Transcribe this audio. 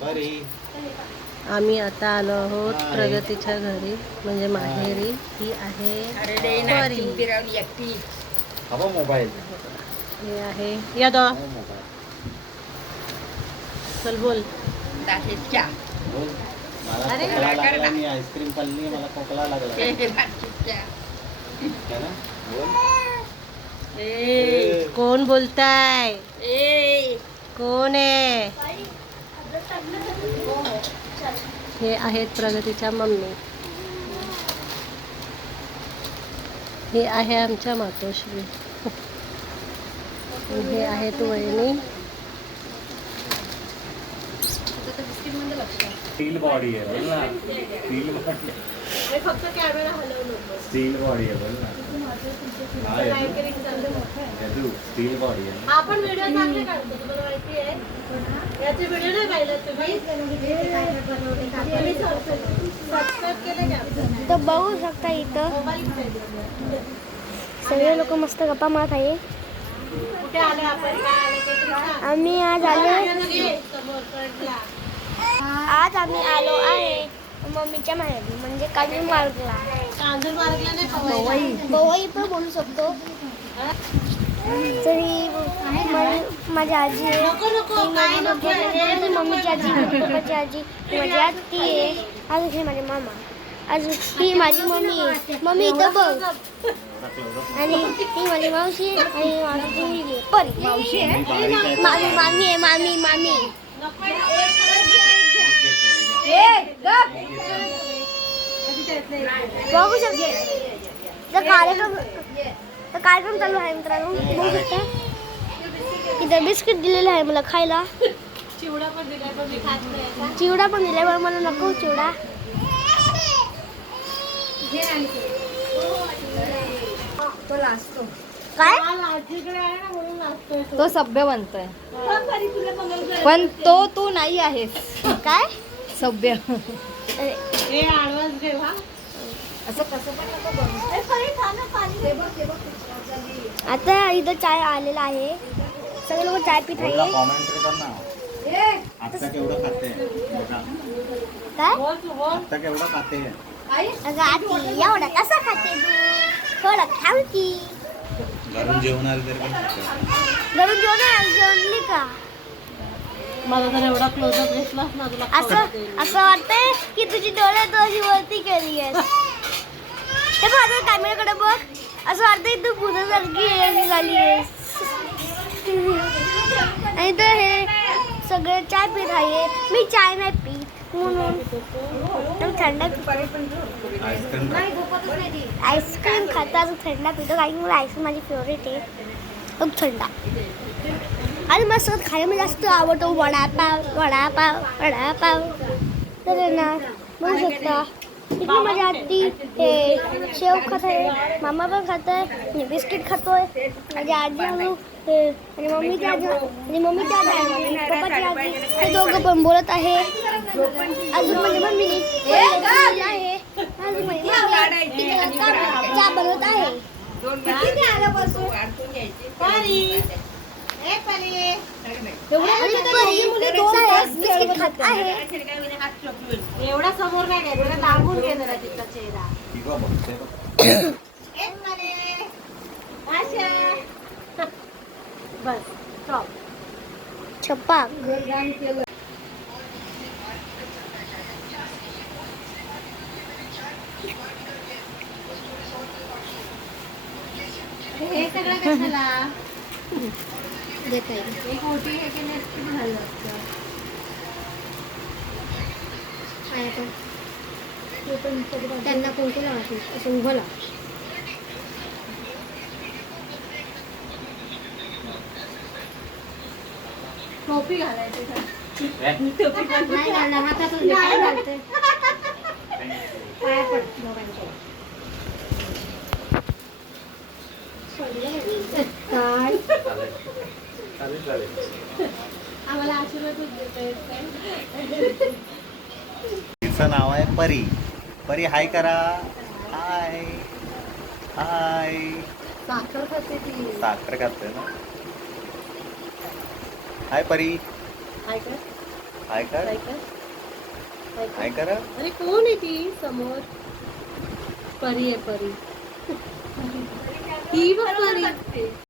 परी. आम्ही आता आलो आहोत. प्रगतीच्या घरी म्हणजे माहेरी. ही आहे परी. एकटी. हवा मोबाईल. हे आहे. या दो. हवा मोबाईल. चल बोल. अरे. आईस्क्रीम खाल्ली मला खोकला लागला. है कोण बोलताय? ए. कोण आहे? हे आहेत प्रगतीच्या मम्मी. हे आहे आमच्या मातोश्री. हे आहेत वहिनी. फक्त कॅमेरा हलवू स्टील बॉडी आहे ना हा. यदू, स्टील बॉडी आहे आपण व्हिडिओ चांगले काढतो तुम्हाला माहिती आहे. याचे व्हिडिओ नाही पाहिले तुम्ही? सबस्क्राईब केले का? तर बघू शकता इथं. मोबाईल कुठे आहे? सगळे लोक मस्त गप्पा मारत आहे. कुठे आले आपण? काय आले ते तरी सांग. आम्ही आज आलो. आज आम्ही आलो आहे. मम्मीच्या माहेरी म्हणजे काजू मार्गला. कांजूर मार्गला नाही पवई पण बोलू शकतो. तरी माझी आजी आहे. ती मम्मीची आजी माझी पप्पाची आजी माझी आजी आहे. अजून हे माझे मामा. अजून ही माझी मम्मी आहे. मम्मी इथं बघ. आणि ही माझी मावशी आणि माझी मुलगी परी मावशी. मामी मामी मामी. मामी बघू शकते. कार्यक्रम तर कार्यक्रम चालू आहे मित्रांनो. बघू शकता इथं बिस्किट दिलेलं आहे मला खायला. चिवडा पण दिलाय पण मी खात नाही चिवडा पण दिलाय पण मला नको चिवडा. काय? तो. सभ्य बनतोय पण तो तू नाही आहेस. काय? सभ्य. हे ऍडव्हान्स घे हा. असं कसं पण नको बनवू. आता इथं चाय आलेला आहे. सगळे लोक चाय पित आहे कॉमेंट्री कर ना. आत्ता केवढं खाते? बघा. काय? बोल तू बोल. आत्ता केवढं खाते? अगं आती एवढा कसा खाते तू? थोडं खाऊ की. घरून जेवण आलं तरी पण खाते. घरून जेवण जेवली का? माझा तर एवढा क्लोजअप घेतलास ना तुला असं. असं वाटतंय की तुझी डोळे दोशी वरती केली आहेस ते माझ्या कॅमेराकडे बघ. असं वाटतंय तू भुतासारखी हे झाली आहेस आणि तर हे सगळे चाय पित आहे. मी चाय नाही पीत म्हणून. थंड आईस्क्रीम आईस्क्रीम खाता असं थंड पितो. कारण की मला आईस्क्रीम माझी फेवरेट आहे. खूप थंड. आणि मला सगळं खायला जास्त आवडतो. वडापाव वडापाव वडापाव. तर ना बघू शकता. इकडे माझी आजी हे शेव खात आहे मामा पण खात आहे बिस्किट खातोय. माझी आजी हे आणि मम्मीची आजी आणि मम्मीची आजी आणि पप्पाची आजी. हे दोघं पण बोलत आहे. अजून माझी मम्मी. आहे. अजून माझी चहा- बनवत आहे. परी ए एवढा समोर नाही घ्यायचं लांबून घे जरा तिचा चेहरा. Bus stop छप्पा. हे सगळं कशाला? देत आहे एक ओटी हे केली असती. तर झालं असतं त्यांना कोणते लावायचे? असं उभं लाव. टोपी घालायची? नाही घालणार. हातातच घे. काय घालते पाया पड दोघांच्या. काय चालेल चालेल आम्हाला. तिचं नाव आहे परी. परी हाय करा. हाय हाय साखर खाते ती. साखर खाते ना? हाय परी. हाय कर. काय कर? हाय करा. अरे कोण आहे ती समोर? परी आहे परी. ही बघ परी.